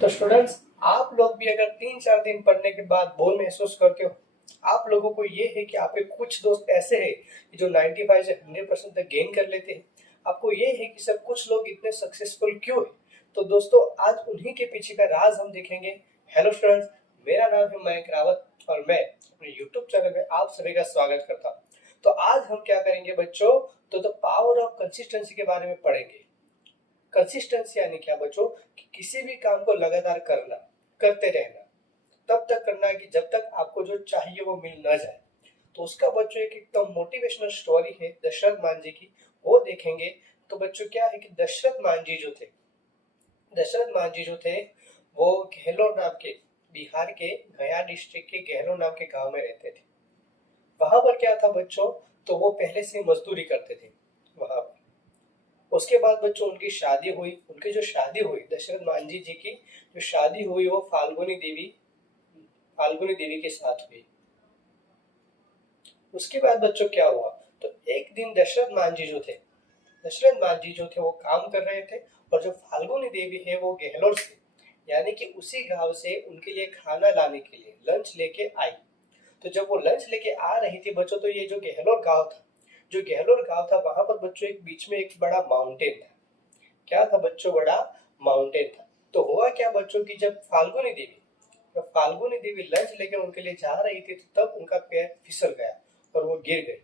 तो स्टूडेंट्स, आप लोग भी अगर 3-4 दिन पढ़ने के बाद बोर महसूस करते हो, आप लोगों को ये है कि आपके कुछ दोस्त ऐसे हैं जो 95 से 100% तक गेन कर लेते हैं। आपको ये है कि सर कुछ लोग इतने सक्सेसफुल क्यों है। तो दोस्तों, आज उन्हीं के पीछे का राज हम देखेंगे। हेलो स्टूडेंट्स, मेरा नाम है मयंक रावत और मैं अपने यूट्यूब चैनल में आप सभी का स्वागत करता हूँ। तो आज हम क्या करेंगे बच्चों, तो द पावर ऑफ कंसिस्टेंसी के बारे में पढ़ेंगे। कंसिस्टेंसी यानी क्या बच्चों, कि किसी भी काम को लगातार करना, करते रहना, तब तक करना है कि जब तक आपको जो चाहिए वो मिल ना जाए। तो उसका बच्चों एक एकदम मोटिवेशनल स्टोरी है दशरथ मांझी की, वो देखेंगे। तो बच्चों क्या है कि दशरथ मांझी जो थे वो गहलोर नाम के, बिहार के गया डिस्ट्रिक्ट के गहलोर नाम के गांव में रहते थे। वहां पर क्या था बच्चों, तो वो पहले से मजदूरी करते थे वहां पर। उसके बाद बच्चों उनकी जो शादी हुई दशरथ मांझी जी की, जो शादी हुई वो फाल्गुनी देवी के साथ हुई। उसके बाद बच्चों क्या हुआ, तो एक दिन दशरथ मांझी जो थे वो काम कर रहे थे, और जो फाल्गुनी देवी है वो गहलोर से, यानी कि उसी गांव से उनके लिए खाना लाने के लिए लंच लेके आई। तो जब वो लंच लेके आ रही थी बच्चों, तो ये जो गहलोर गांव था वहां पर बच्चों एक बीच में एक बड़ा माउंटेन था। क्या था बच्चों, बड़ा माउंटेन था। तो हुआ क्या बच्चों की जब फाल्गुनी देवी लंच लेकर उनके लिए जा रही थी, तो तब उनका पैर फिसल गया और वो गिर गई।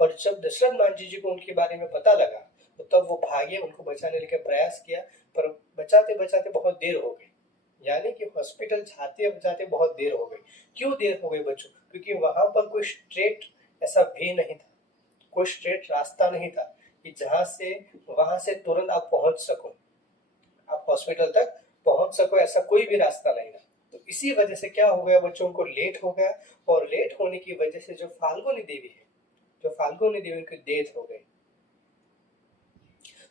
और जब दशरथ मांझी जी को उनके बारे में पता लगा, तो तब वो भागे, उनको बचाने का प्रयास किया, पर बचाते बचाते बहुत देर हो गई। यानी कि हॉस्पिटल जाते जाते बहुत देर हो गई। क्यों देर हो गई बच्चों, क्योंकि वहां पर कोई स्ट्रेट ऐसा वे नहीं था, कोई स्ट्रेट रास्ता नहीं था कि जहां से वहां से तुरंत आप पहुंच सको, आप हॉस्पिटल तक पहुंच सको, ऐसा कोई भी रास्ता नहीं था। तो इसी वजह से क्या हो गया बच्चों, को लेट हो गया, और लेट होने की वजह से जो फाल्गुनी देवी की डेथ हो गई।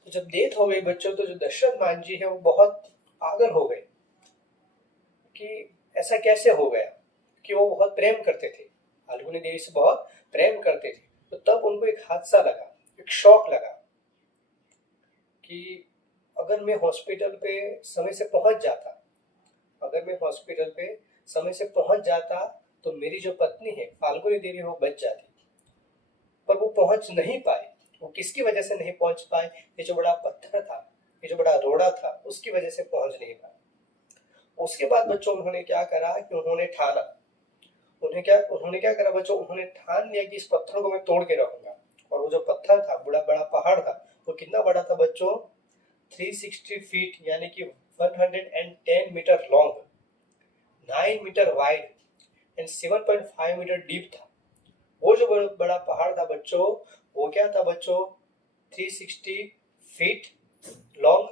तो जब डेथ हो गई बच्चों, तो जो दशरथ मांझी है वो बहुत पागल हो गए कि ऐसा कैसे हो गया, कि वो बहुत प्रेम करते थे, फाल्गुनी देवी से बहुत प्रेम करते थे। तो तब उनको एक हादसा लगा, एक शौक लगा कि अगर मैं हॉस्पिटल पे समय से पहुंच जाता अगर मैं हॉस्पिटल पे समय से पहुंच जाता, तो मेरी जो पत्नी है फाल्गुनी देवी वो बच जाती। पर वो पहुंच नहीं पाए। वो किसकी वजह से नहीं पहुंच पाए, ये जो बड़ा पत्थर था, ये जो बड़ा रोड़ा था, उसकी वजह से पहुंच नहीं पाए। उसके बाद बच्चों उन्होंने क्या करा कि उन्होंने क्या करा बच्चों, उन्होंने ठान लिया कि इस पत्थरों को मैं तोड़ के रहूंगा। और वो जो पत्थर था, बड़ा बड़ा पहाड़ था, वो कितना बड़ा था बच्चों, 360 फीट यानी कि 110 metre long, 9 metre wide and 7.5 metre deep था। वो जो बड़ा पहाड़ था बच्चों, वो क्या था बच्चों, 360 feet long,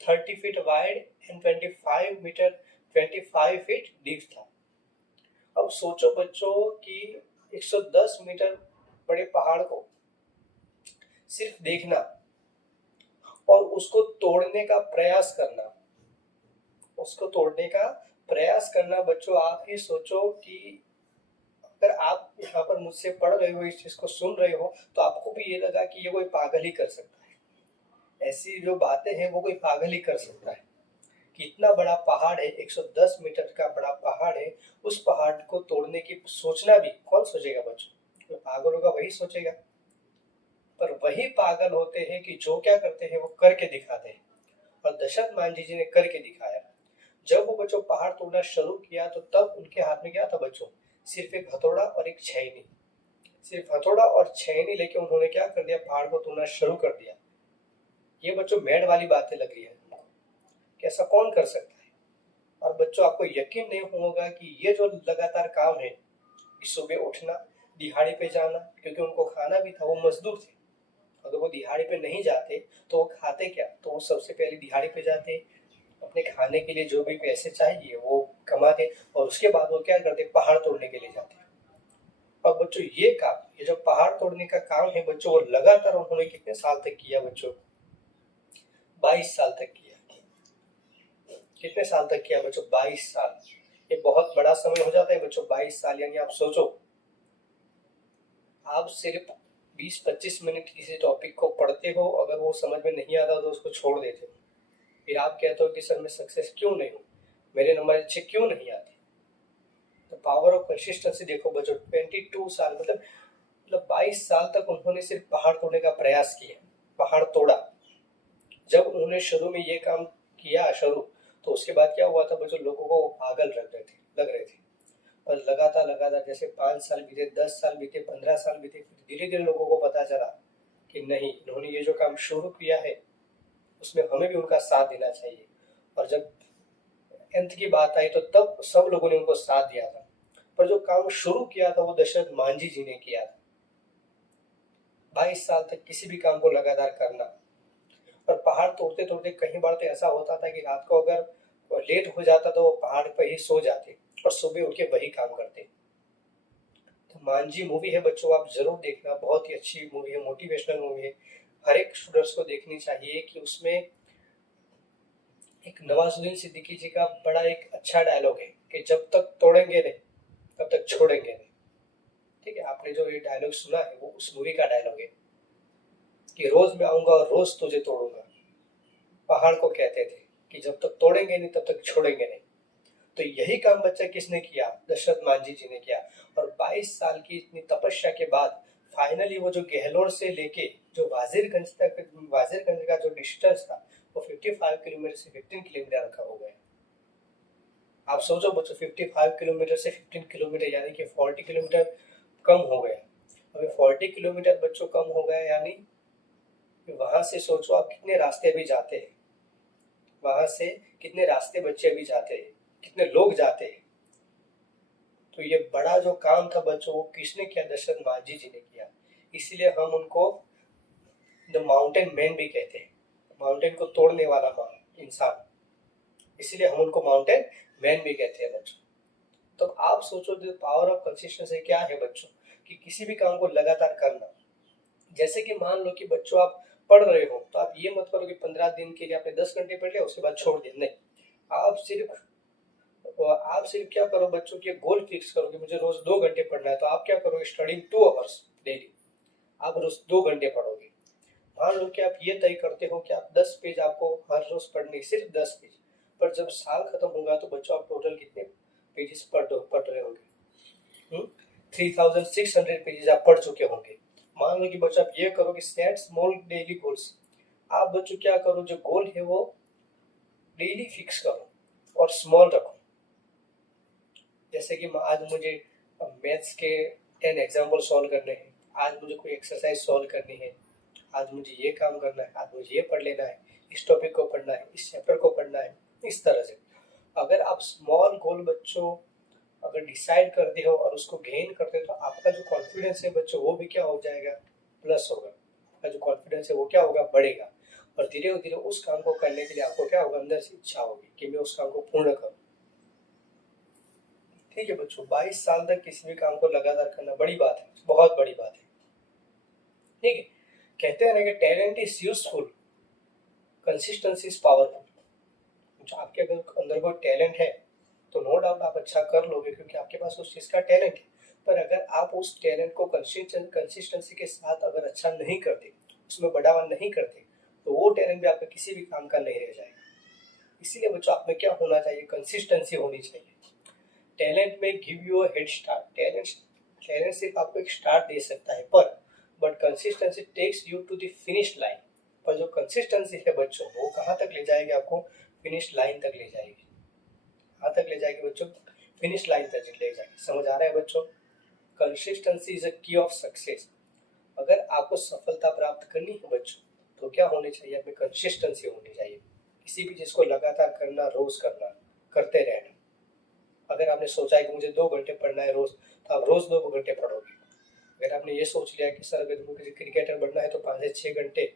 30 feet wide and 25 feet deep था। अब सोचो बच्चों कि 110 मीटर बड़े पहाड़ को सिर्फ देखना और उसको तोड़ने का प्रयास करना बच्चों, आप ही सोचो कि अगर आप यहाँ पर मुझसे पढ़ रहे हो, इस चीज को सुन रहे हो, तो आपको भी ये लगा कि ये कोई पागल ही कर सकता है। ऐसी जो बातें हैं वो कोई पागल ही कर सकता है कि इतना बड़ा पहाड़ है, 110 मीटर का बड़ा पहाड़ है, उस पहाड़ को तोड़ने की सोचना भी कौन सोचेगा बच्चों, कोई पागल होगा वही सोचेगा। पर वही पागल होते हैं कि जो क्या करते हैं वो करके दिखाते हैं, और दशरथ मांझी जी ने करके दिखाया। जब वो बच्चों पहाड़ तोड़ना शुरू किया, तो तब उनके हाथ में क्या था बच्चों, सिर्फ एक हथौड़ा और एक छेनी लेके उन्होंने क्या कर दिया, पहाड़ को तोड़ना शुरू कर दिया। ये बच्चों मैड वाली बातें लग रही है कि ऐसा कौन कर सकता है। और बच्चों, आपको यकीन नहीं होगा कि ये जो लगातार काम है, सुबह उठना, दिहाड़ी पे जाना, क्योंकि उनको खाना भी था, वो मजदूर थे। अगर वो दिहाड़ी पे नहीं जाते तो वो खाते क्या, तो वो सबसे पहले दिहाड़ी पे जाते, अपने खाने के लिए जो भी पैसे चाहिए वो कमाते, और उसके बाद वो क्या करते, पहाड़ तोड़ने के लिए जाते। अब बच्चों ये जो पहाड़ तोड़ने का काम है बच्चों, वो लगातार उन्होंने कितने साल तक किया बच्चों, 22 साल तक किया। कितने साल तक किया बच्चों, 22 साल। ये बहुत बड़ा समय हो जाता है बच्चों, 22 साल। यानी आप सोचो, आप सिर्फ 20-25 मिनट किसी टॉपिक को पढ़ते हो, अगर वो समझ में नहीं आता तो उसको छोड़ देते हो। फिर आप कहते हो कि सर मैं सक्सेस क्यों नहीं हूँ, मेरे नंबर अच्छे क्यों नहीं आते। तो पावर ऑफ कंसिस्टेंसी देखो बच्चों, 22 साल मतलब 22 साल तक उन्होंने सिर्फ पहाड़ तोड़ने का प्रयास किया, पहाड़ तोड़ा। जब उन्होंने शुरू में ये काम किया शुरू, तो उसके बाद क्या हुआ था बच्चों, लोगों को वो पागल लग रहे थे। और लगातार लगातार जैसे 5 साल बीते, 10 साल बीते, 15 साल बीते, धीरे धीरे लोगों को पता चला कि नहीं, इन्होंने ये जो काम शुरू किया है उसमें हमें भी उनका साथ देना चाहिए। और जब अंत की बात आई तो तब सब लोगों ने उनको साथ दिया था। पर जो काम शुरू किया था वो दशरथ मांझी जी ने किया था। 22 साल तक किसी भी काम को लगातार करना, और पहाड़ तोड़ते तोड़ते कई बार तो ऐसा होता था कि रात को अगर लेट हो जाता तो वो पहाड़ पर ही सो जाते और सुबह उठ के वही काम करते। तो मांझी मूवी है बच्चों, आप जरूर देखना, बहुत ही अच्छी मूवी है, मोटिवेशनल मूवी है, हर एक स्टूडेंट्स को देखनी चाहिए। कि उसमें एक नवाजुद्दीन सिद्दीकी जी का बड़ा एक अच्छा डायलॉग है कि जब तक तोड़ेंगे नहीं तब तक छोड़ेंगे नहीं। ठीक है, आपने जो ये डायलॉग सुना है वो उस मूवी का डायलॉग है कि रोज मैं आऊंगा और रोज तुझे तोड़ूंगा। पहाड़ को कहते थे कि जब तक तोड़ेंगे नहीं तब तक छोड़ेंगे नहीं। तो यही काम बच्चा किसने किया, दशरथ मांझी जी ने किया। और 22 साल की इतनी तपस्या के बाद फाइनली वो जो गहलोर से लेके जो वाजिरगंज तक, वाजिरगंज का जो डिस्टेंस था वो 55 किलोमीटर से 15 किलोमीटर का हो गया। आप सोचो बच्चों, 55 किलोमीटर से 15 किलोमीटर यानी कि 40 किलोमीटर कम हो गया। अभी 40 किलोमीटर बच्चों कम हो गया, यानी वहां से सोचो आप कितने रास्ते भी जाते हैं, वहां से कितने रास्ते बच्चे भी जाते हैं, कितने लोग जाते हैं। तो ये बड़ा जो काम था बच्चों वो किसने किया, दशरथ मांझी जी ने किया। इसीलिए हम उनको द माउंटेन मैन भी कहते हैं, माउंटेन को तोड़ने वाला इंसान, इसीलिए हम उनको माउंटेन मैन भी कहते हैं बच्चों। तो आप सोचो जो पावर ऑफ कंसिस्टेंसी क्या है बच्चों, कि किसी भी काम को लगातार करना। जैसे कि मान लो कि बच्चों आप पढ़ रहे हो, तो आप ये मत करो कि 15 दिन के लिए आपने 10 घंटे पढ़ लिया उसके बाद छोड़ दिया, नहीं। आप सिर्फ क्या करो बच्चों, के गोल फिक्स करो कि मुझे रोज 2 घंटे पढ़ना है। तो आप क्या करोगे, स्टडिंग 2 आवर्स डेली, आप रोज 2 घंटे पढ़ोगे। मान लो कि आप ये तय करते हो कि आप 10 पेज आपको हर रोज पढ़ने, सिर्फ 10 पेज। पर जब साल खत्म होगा तो बच्चों आप टोटल कितने पेजेस पढ़ रहे होंगे, 3600 पेजेस आप पढ़ चुके होंगे। मान लो कि बच्चों आप ये करो कि सेट स्मॉल डेली गोल्स। आप बच्चों क्या करो, जो गोल है वो डेली फिक्स करो और स्मॉल रखो। जैसे कि आज मुझे मैथ्स के 10 एग्जाम्पल सॉल्व करने हैं, आज मुझे कोई एक्सरसाइज सॉल्व करनी है, आज मुझे ये काम करना है, आज मुझे ये पढ़ लेना है, इस टॉपिक को पढ़ना है, इस चैप्टर को पढ़ना है। इस तरह से अगर आप स्मॉल गोल बच्चों अगर डिसाइड करते हो और उसको गेन करते हो तो आपका जो कॉन्फिडेंस है बच्चों वो भी क्या हो जाएगा, प्लस होगा। आपका जो कॉन्फिडेंस है वो क्या होगा, बढ़ेगा। और धीरे धीरे उस काम को करने के लिए आपको क्या होगा, अंदर से इच्छा होगी कि मैं उस काम को पूर्ण करूँ। ठीक है बच्चों, 22 साल तक किसी भी काम को लगातार करना बड़ी बात है, बहुत बड़ी बात है। ठीक है, कहते हैं ना कि talent is useful, consistency is powerful. जो आपके अंदर कोई टैलेंट है तो नो डाउट आप अच्छा कर लोगे क्योंकि आपके पास उस चीज का टैलेंट है। पर अगर आप उस टैलेंट को कंसिस्टेंसी के साथ अगर अच्छा नहीं करते, उसमें बढ़ावा नहीं करते, तो वो टैलेंट भी आपका किसी भी काम का नहीं रह जाएगा। इसीलिए बच्चों आप में क्या होना चाहिए, कंसिस्टेंसी होनी चाहिए। टैलेंट में give you a head start, talent सिर्फ आपको एक स्टार्ट दे सकता है, पर but consistency takes you to the finish line. पर जो कंसिस्टेंसी है बच्चों वो कहाँ तक ले जाएगी, आपको फिनिश लाइन तक ले जाएगी। कहाँ तक ले जाएगी बच्चों, फिनिश लाइन तक ले जाएगी। समझ आ रहा है बच्चों, कंसिस्टेंसी इज अ की ऑफ सक्सेस। अगर आपको सफलता प्राप्त करनी है बच्चों तो क्या होनी चाहिए, आपमें कंसिस्टेंसी होनी चाहिए। किसी भी चीज को लगातार करना, रोज करना, करते रहना। अगर आपने सोचा है कि मुझे 2 घंटे पढ़ना है रोज, तो आप रोज 2 घंटे पढ़ोगे। अगर आपने ये सोच लिया कि सर अगर मुझे क्रिकेटर बनना है तो 5 से 6 घंटे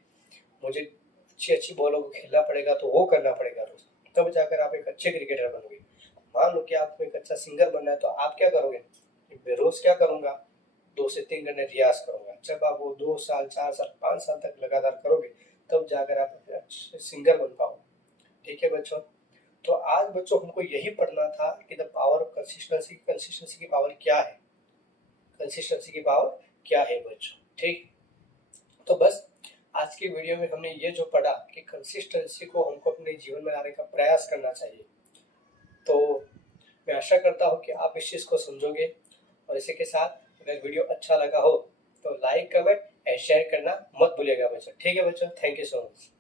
मुझे अच्छी अच्छी बॉलों को खेलना पड़ेगा, तो वो करना पड़ेगा रोज, तब जाकर आप एक अच्छे क्रिकेटर बनोगे। मान लो कि आपको एक अच्छा सिंगर बनना है तो आप क्या करोगे, मैं रोज क्या करूंगा, 2 से 3 घंटे रियाज करूंगा। जब आप वो 2 साल, 4 साल, 5 साल तक लगातार करोगे तब जाकर आप अच्छे सिंगर बन पाओगे। ठीक है बच्चों, तो आज बच्चों हमको यही पढ़ना था कि the power of consistency, consistency की पावर क्या है, कंसिस्टेंसी की पावर क्या है बच्चों। ठीक, तो बस आज की वीडियो में हमने ये जो पढ़ा कि कंसिस्टेंसी को हमको अपने जीवन में लाने का प्रयास करना चाहिए। तो मैं आशा करता हूँ कि आप इस चीज़ को समझोगे, और इसी के साथ अगर वीडियो अच्छा लगा हो तो लाइक, कमेंट एंड शेयर करना मत भूलिएगा बच्चों। ठीक है बच्चों, थैंक यू सो मच।